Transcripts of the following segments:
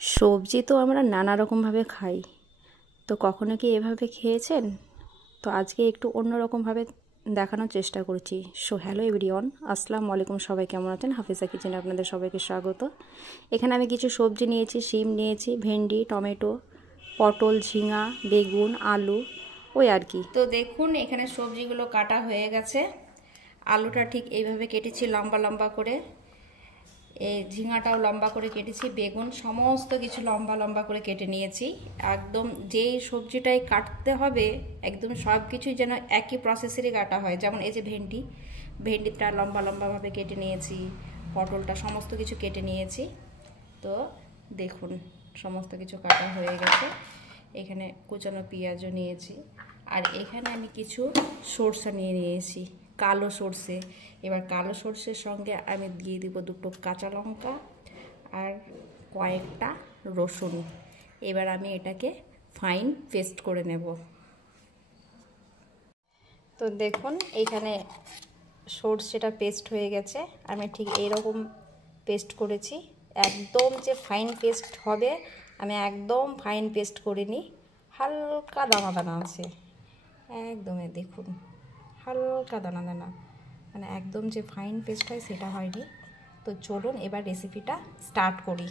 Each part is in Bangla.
সবজি তো আমরা নানা রকমভাবে খাই, তো কখনো কি এভাবে খেয়েছেন? তো আজকে একটু অন্যরকমভাবে দেখানোর চেষ্টা করছি। সো হ্যালো এভরিওয়ান, আসসালামু আলাইকুম। সবাই কেমন আছেন? হাফিজা কিচেনে আপনাদের সবাইকে স্বাগত। এখানে আমি কিছু সবজি নিয়েছি, শিম নিয়েছি, ভেন্ডি, টমেটো, পটল, ঝিঙা, বেগুন, আলু, ওই আর কি। তো দেখুন এখানে সবজিগুলো কাটা হয়ে গেছে। আলুটা ঠিক এইভাবে কেটেছি লম্বা লম্বা করে, এই ঝিঙাটাও লম্বা করে কেটেছি, বেগুন সমস্ত কিছু লম্বা লম্বা করে কেটে নিয়েছি। একদম যেই সবজিটাই কাটতে হবে একদম সব কিছুই যেন একই প্রসেসেরই কাটা হয়। যেমন এই যে ভেন্ডিটা লম্বা লম্বাভাবে কেটে নিয়েছি, পটলটা সমস্ত কিছু কেটে নিয়েছি। তো দেখুন সমস্ত কিছু কাটা হয়ে গেছে। এখানে কুচানো পেঁয়াজও নিয়েছি, আর এখানে আমি কিছু সরষা নিয়ে নিয়েছি, কালো সরষে। এবার কালো সরষের সঙ্গে আমি দিয়ে দিব দুটো কাঁচা লঙ্কা আর কয়েকটা রসুন। এবার আমি এটাকে ফাইন পেস্ট করে নেব। তো দেখুন এইখানে সরষেটা পেস্ট হয়ে গেছে। আমি ঠিক এইরকম পেস্ট করেছি। একদম যে ফাইন পেস্ট হবে আমি একদম ফাইন পেস্ট করিনি, হালকা দানা দানা আছে একদমই। দেখুন হালকা দানা দানা, মানে একদম যে ফাইন পেস্ট হয় সেটা হয়নি। তো চলুন এবার রেসিপিটা স্টার্ট করি।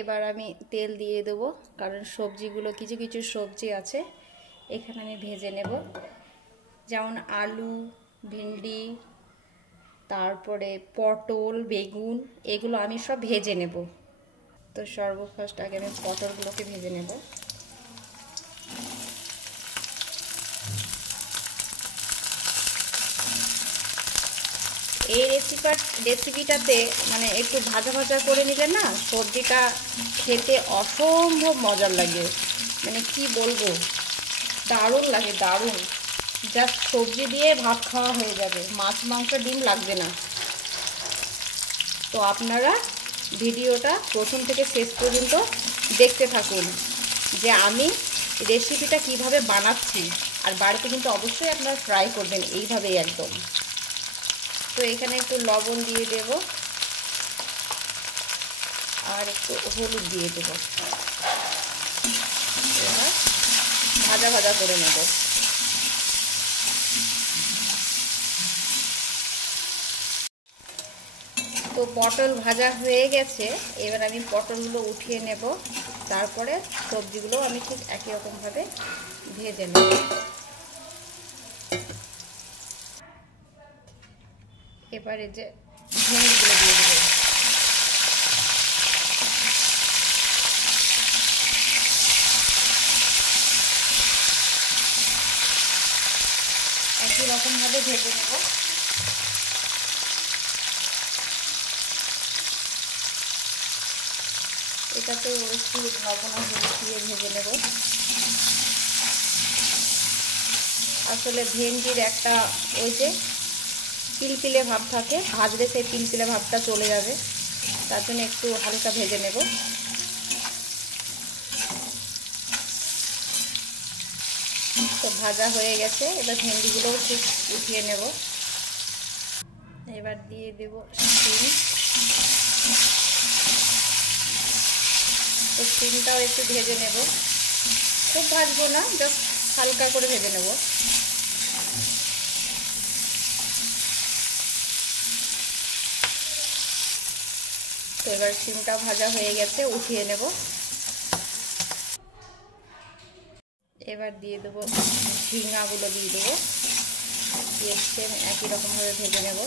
এবার আমি তেল দিয়ে দেবো, কারণ সবজিগুলো কিছু কিছু সবজি আছে এখানে আমি ভেজে নেব। যেমন আলু, ভেন্ডি, তারপরে পটল, বেগুন, এগুলো আমি সব ভেজে নেব। তো সর্বফার্স্ট আগে আমি পটলগুলোকে ভেজে নেব। এই রেসিপিটাতে মানে একটু ভাজা ভাজা করে নিলে না সবজিটা খেতে অসম্ভব মজার লাগে, মানে কি বলবো, দারুণ লাগে, দারুণ। জাস্ট সবজি দিয়ে ভাত খাওয়া হয়ে যাবে, মাছ মাংস ডিম লাগবে না। তো আপনারা ভিডিওটা প্রথম থেকে শেষ পর্যন্ত দেখতে থাকুন যে আমি রেসিপিটা কিভাবে বানাচ্ছি। আর বাড়িতে কিন্তু অবশ্যই আপনারা ট্রাই করবেন এইভাবেই একদম। তো এখানে একটু লবণ দিয়ে দেব আর একটু হলুদ দিয়ে দেব। এবার ভাজা ভাজা করে নেব। তো পটল ভাজা হয়ে গেছে, এবার আমি পটলগুলো উঠিয়ে নেব। তারপরে সবজিগুলো আমি ঠিক একই রকমভাবে ভেজে নেব। এবারে যে ভেন্ডিগুলো দিয়ে দেব। একই রকমভাবে ভেজে নেব। এটাতেও একটু লবণ আর হলুদ দিয়ে ভেজে নেব। আসলে ভেন্ডির একটা ওই যে পিলপিলে ভাব থাকে, ভাজলে সেই পিলপিলে ভাবটা চলে যাবে, তার জন্য একটু হালকা ভেজে নেব। তো ভাজা হয়ে গেছে, এবার ভেন্ডিগুলোও ঠিক উঠিয়ে নেব। এবার দিয়ে দেব শিম। তো শিমটাও একটু ভেজে নেব, খুব ভাজবো না, জাস্ট হালকা করে ভেজে নেব। তো এবার শিমটা ভাজা হয়ে গেছে, উঠিয়ে নেব। এবার দিয়ে দেবো ঝিঙাগুলো দিয়ে দেবো, দিয়ে সেম একই রকমভাবে ভেজে নেব।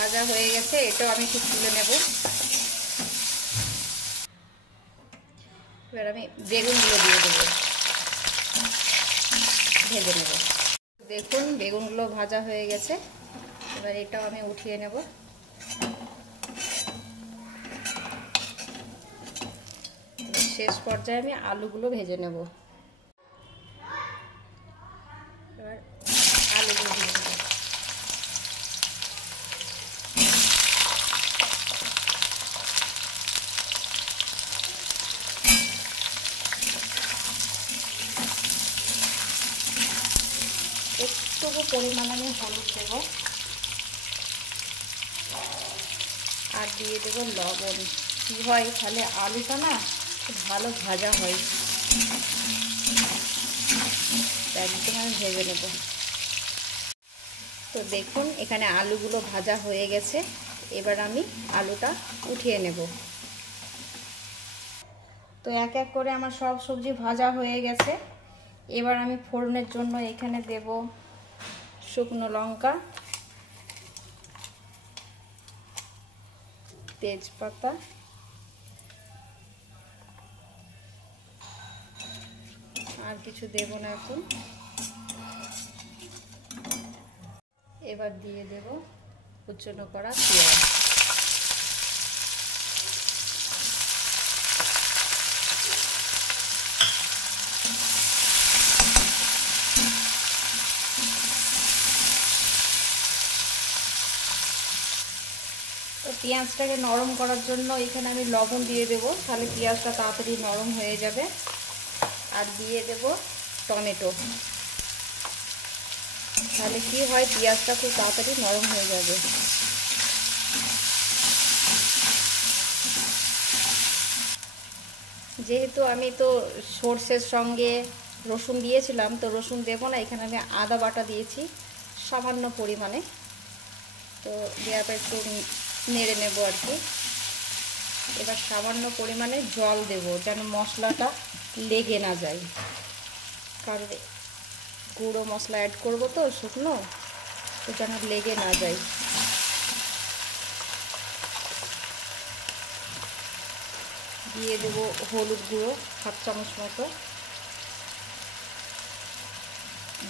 ভাজা হয়ে গেছে, এটাও আমি ঠিক তুলে নেব। এবার আমি বেগুনগুলো দিয়ে দেবো, ভেজে নেব। দেখুন বেগুনগুলো ভাজা হয়ে গেছে, এবার এটাও আমি উঠিয়ে নেব। শেষ পর্যায়ে আমি আলুগুলো ভেজে নেব। এবার আলুগুলো ভেজে নেব। একটুকু পরিমাণ আমি হলুদ দেব, আর দিয়ে দেবো লবণ। কী হয় তাহলে আলুটা না খুব ভালো ভাজা হয়। একদম আমি ভেজে নেব। তো দেখুন এখানে আলুগুলো ভাজা হয়ে গেছে। এবার আমি আলুটা উঠিয়ে নেব। তো এক এক করে আমার সব সবজি ভাজা হয়ে গেছে। এবার আমি ফোড়নের জন্য এখানে দেব শুকনো লঙ্কা, তেজপাতা, আর কিছু দেব না এখন। এবার দিয়ে দেব কুচনো করা পেঁয়াজ। তো পেঁয়াজটাকে নরম করার জন্য এখানে আমি লবণ দিয়ে দেব, তাহলে পেঁয়াজটা তাড়াতাড়ি নরম হয়ে যাবে। আর দিয়ে দেব টমেটো, তাহলে কি হয় পেঁয়াজটা খুব তাড়াতাড়ি নরম হয়ে যাবে। যেহেতু আমি তো সর্ষের সঙ্গে রসুন দিয়েছিলাম, তো রসুন দেব না, এখানে আমি আদা বাটা দিয়েছি সামান্য পরিমাণে। তো দেওয়ার পর একটু নেড়ে নেব আর কি। এবার সামান্য পরিমাণে জল দেব যেন মশলাটা লেগে না যায়, কারণ গুঁড়ো মশলা অ্যাড করব তো শুকনো, তো যেন লেগে না যায়। দিয়ে দেবো হলুদ গুঁড়ো 1/2 চামচ মতো,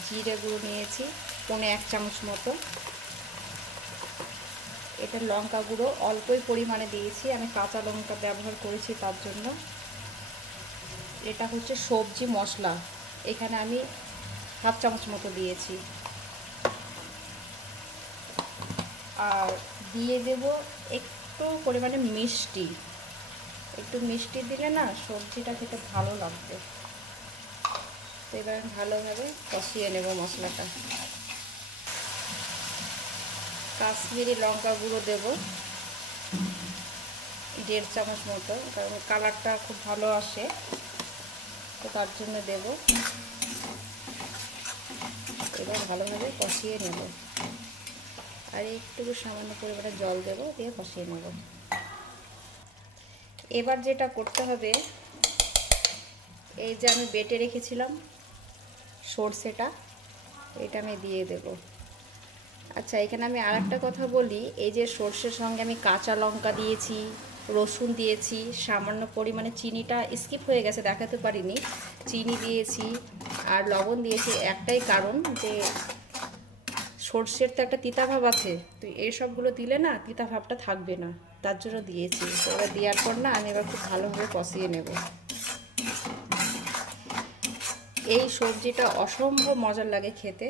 জিরে গুঁড়ো নিয়েছি 1 চামচ মতো। এটা লঙ্কা গুঁড়ো অল্পই পরিমাণে দিয়েছি, আমি কাঁচা লঙ্কা ব্যবহার করেছি তার জন্য। এটা হচ্ছে সবজি মশলা, এখানে আমি 1/2 চামচ মতো দিয়েছি। আর দিয়ে দেব একটু পরিমাণে মিষ্টি, একটু মিষ্টি দিলে না সবজিটা খেতে ভালো লাগবে। তো এবার ভালোভাবে কষিয়ে নেব মশলাটা। কাশ্মীরি লঙ্কা গুঁড়ো দেব 1.5 চামচ মতো, কারণ কালারটা খুব ভালো আসে, তো তার জন্য দেব। এবার ভালোভাবে কষিয়ে নেব, আর একটু সামান্য পরিমাণে জল দেব, দিয়ে কষিয়ে নেব। এবার যেটা করতে হবে, এই যে আমি বেটে রেখেছিলাম সরষেটা, এটা আমি দিয়ে দেব। আচ্ছা, এখানে আমি আরেকটা কথা বলি, এই যে সরষের সঙ্গে আমি কাঁচা লঙ্কা দিয়েছি, রসুন দিয়েছি, সামান্য পরিমাণে চিনিটা স্কিপ হয়ে গেছে দেখাতে পারিনি, চিনি দিয়েছি আর লবণ দিয়েছি একটাই কারণ, যে সরষের তো একটা তিতা ভাব আছে, তো এই সবগুলো দিলে না তিতা ভাবটা থাকবে না, তার জন্য দিয়েছি। এবার দেওয়ার পর না আমি এবার খুব ভালোভাবে কষিয়ে নেব। এই সবজিটা অসম্ভব মজার লাগে খেতে।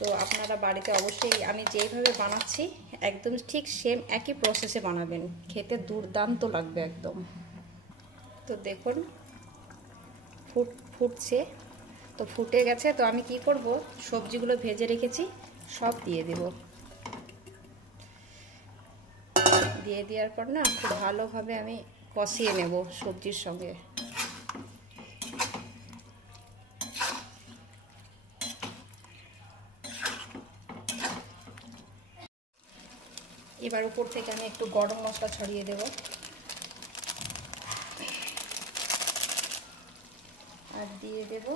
তো আপনারা বাড়িতে অবশ্যই আমি যেইভাবে বানাচ্ছি একদম ঠিক সেম একই প্রসেসে বানাবেন, খেতে দুর্দান্ত লাগবে একদম। তো দেখুন ফুটছে, তো ফুটে গেছে। তো আমি কি করব, সবজিগুলো ভেজে রেখেছি সব দিয়ে দেব। দিয়ে দেওয়ার পর না খুব ভালোভাবে আমি কষিয়ে নেব সবজির সঙ্গে। এবার উপর থেকে আমি একটু গরম মশলা ছড়িয়ে দেব, আর দিয়ে দেব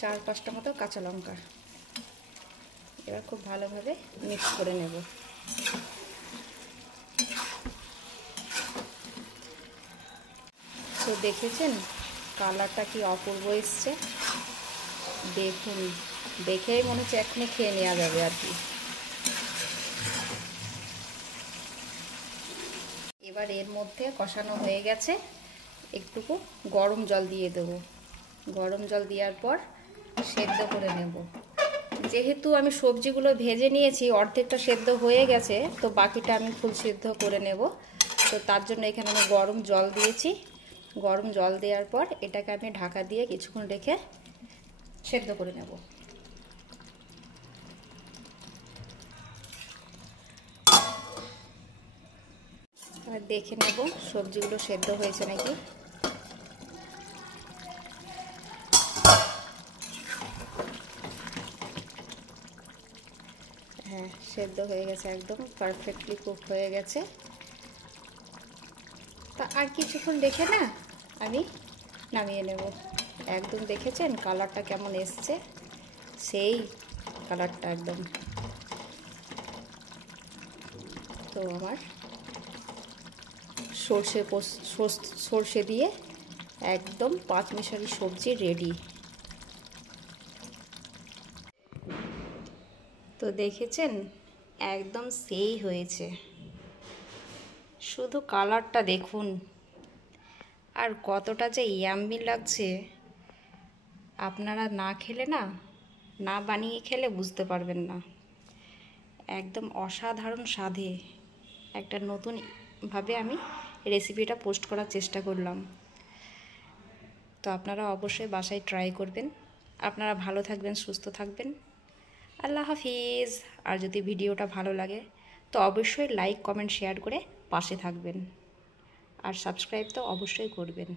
4-5টা মতো কাঁচা লঙ্কা। এবার খুব ভালোভাবে মিক্স করে নেব। তো দেখেছেন কালারটা কি অপূর্ব এসছে, দেখুন দেখেই মনে হচ্ছে এখনই খেয়ে নেওয়া যাবে আর কি। এবার এর মধ্যে কষানো হয়ে গেছে, একটুকু গরম জল দিয়ে দেবো। গরম জল দেওয়ার পর সেদ্ধ করে নেব। যেহেতু আমি সবজিগুলো ভেজে নিয়েছি, অর্ধেকটা সেদ্ধ হয়ে গেছে, তো বাকিটা আমি ফুল সেদ্ধ করে নেব। তো তার জন্য এখানে আমি গরম জল দিয়েছি। গরম জল দেওয়ার পর এটাকে আমি ঢাকা দিয়ে কিছুক্ষণ রেখে সেদ্ধ করে নেব। দেখে নেব সবজিগুলো সেদ্ধ হয়েছে নাকি। হ্যাঁ, সেদ্ধ হয়ে গেছে, একদম পারফেক্টলি কুক হয়ে গেছে। তা আর কিছুক্ষণ রেখে না আমি নামিয়ে নেব। একদম দেখেছেন কালারটা কেমন এসছে, সেই কালারটা একদম। তো আমার সর্ষে দিয়ে একদম পাঁচমিশালি সবজি রেডি। তো দেখেছেন একদম সেই হয়েছে, শুধু কালারটা দেখুন আর কতটা যে ইয়াম্মি লাগছে। আপনারা না খেলে না বানিয়ে খেলে বুঝতে পারবেন না। একদম অসাধারণ স্বাদে একটা নতুনভাবে আমি রেসিপিটা পোস্ট করার চেষ্টা করলাম। তো আপনারা অবশ্যই বাসায় ট্রাই করবেন। আপনারা ভালো থাকবেন, সুস্থ থাকবেন। আল্লাহ হাফিজ। আর যদি ভিডিওটা ভালো লাগে তো অবশ্যই লাইক, কমেন্ট, শেয়ার করে পাশে থাকবেন। আর সাবস্ক্রাইব তো অবশ্যই করবেন।